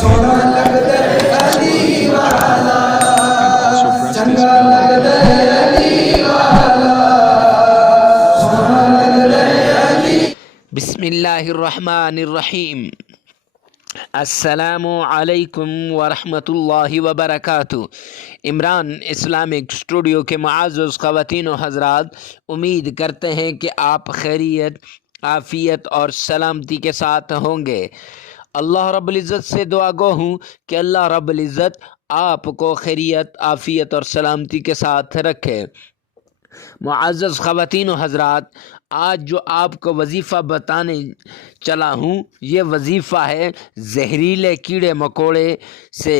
سونا لگتا ہے علی والا چنگا لگتا ہے علی والا سونا لگتا ہے علی. بسم اللہ الرحمن الرحیم. السلام علیکم ورحمۃ اللہ وبرکاتہ. عمران اسلامک اسٹوڈیو کے معزز خواتین و حضرات، امید کرتے ہیں کہ آپ خیریت، عافیت اور سلامتی کے ساتھ ہوں گے. اللہ رب العزت سے دعا گو ہوں کہ اللہ رب العزت آپ کو خیریت، عافیت اور سلامتی کے ساتھ رکھے. معزز خواتین و حضرات، آج جو آپ کو وظیفہ بتانے چلا ہوں، یہ وظیفہ ہے زہریلے کیڑے مکوڑے سے.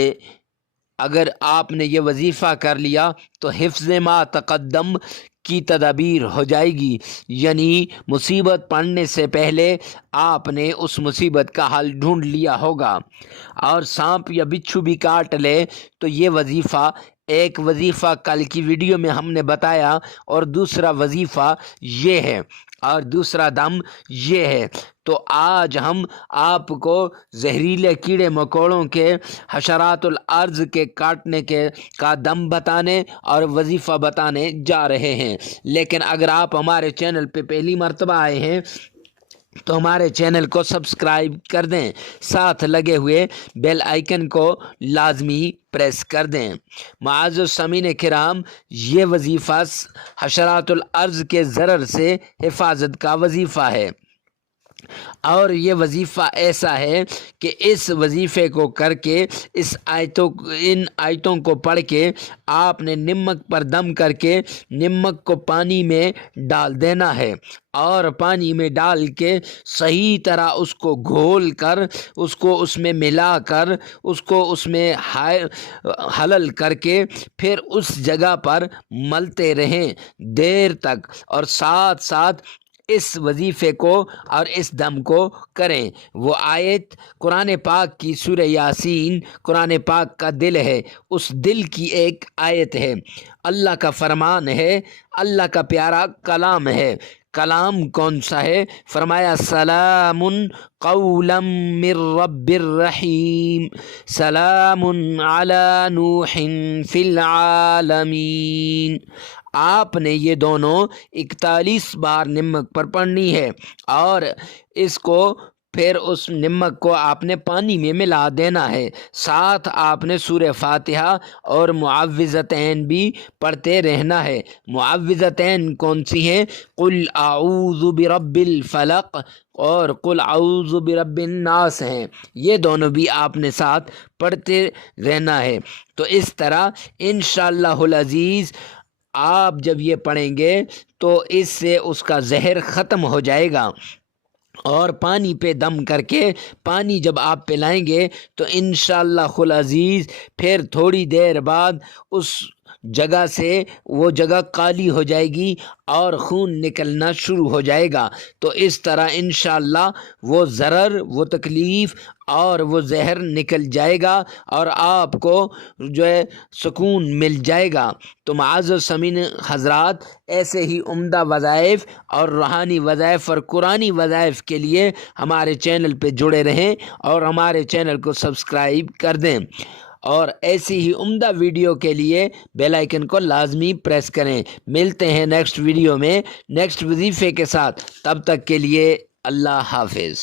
اگر آپ نے یہ وظیفہ کر لیا تو حفظ ما تقدم کی تدابیر ہو جائے گی، یعنی مصیبت پڑنے سے پہلے آپ نے اس مصیبت کا حل ڈھونڈ لیا ہوگا. اور سانپ یا بچھو بھی کاٹ لے تو یہ وظیفہ، ایک وظیفہ کل کی ویڈیو میں ہم نے بتایا، اور دوسرا وظیفہ یہ ہے، اور دوسرا دم یہ ہے. تو آج ہم آپ کو زہریلے کیڑے مکوڑوں کے، حشرات الارض کے کاٹنے کا دم بتانے اور وظیفہ بتانے جا رہے ہیں. لیکن اگر آپ ہمارے چینل پہ پہلی مرتبہ آئے ہیں تو ہمارے چینل کو سبسکرائب کر دیں، ساتھ لگے ہوئے بیل آئیکن کو لازمی پریس کر دیں. معزز سامعین کرام، یہ وظیفہ حشرات الارض کے ضرر سے حفاظت کا وظیفہ ہے، اور یہ وظیفہ ایسا ہے کہ اس وظیفے کو کر کے، ان آیتوں کو پڑھ کے آپ نے نمک پر دم کر کے نمک کو پانی میں ڈال دینا ہے، اور پانی میں ڈال کے صحیح طرح اس کو گھول کر، اس کو اس میں ملا کر، اس کو اس میں حلل کر کے پھر اس جگہ پر ملتے رہیں دیر تک، اور ساتھ ساتھ اس وظیفے کو اور اس دم کو کریں. وہ آیت قرآن پاک کی سورہ یاسین، قرآن پاک کا دل ہے، اس دل کی ایک آیت ہے. اللہ کا فرمان ہے، اللہ کا پیارا کلام ہے. کلام کون سا ہے؟ فرمایا سلام قولا من رب الرحیم، سلام علی نوح فی العالمین. آپ نے یہ دونوں 41 بار نمک پر پڑھنی ہے، اور اس کو پھر اس نمک کو آپ نے پانی میں ملا دینا ہے. ساتھ آپ نے سورہ فاتحہ اور معوذتین بھی پڑھتے رہنا ہے. معوذتین کون سی ہیں؟ قل اعوذ برب الفلق اور قل اعوذ برب الناس ہیں. یہ دونوں بھی آپ نے ساتھ پڑھتے رہنا ہے. تو اس طرح انشاءاللہ العزیز آپ جب یہ پڑھیں گے تو اس سے اس کا زہر ختم ہو جائے گا. اور پانی پہ دم کر کے پانی جب آپ پلائیں گے تو انشاءاللہ العزیز پھر تھوڑی دیر بعد اس جگہ سے وہ جگہ کالی ہو جائے گی اور خون نکلنا شروع ہو جائے گا. تو اس طرح انشاءاللہ وہ ضرر، وہ تکلیف اور وہ زہر نکل جائے گا، اور آپ کو جو ہے سکون مل جائے گا. تو معزز سامعین حضرات، ایسے ہی عمدہ وظائف اور روحانی وظائف اور قرآنی وظائف کے لیے ہمارے چینل پہ جڑے رہیں اور ہمارے چینل کو سبسکرائب کر دیں، اور ایسی ہی عمدہ ویڈیو کے لیے بیل آئیکن کو لازمی پریس کریں. ملتے ہیں نیکسٹ ویڈیو میں نیکسٹ وظیفے کے ساتھ. تب تک کے لیے اللہ حافظ.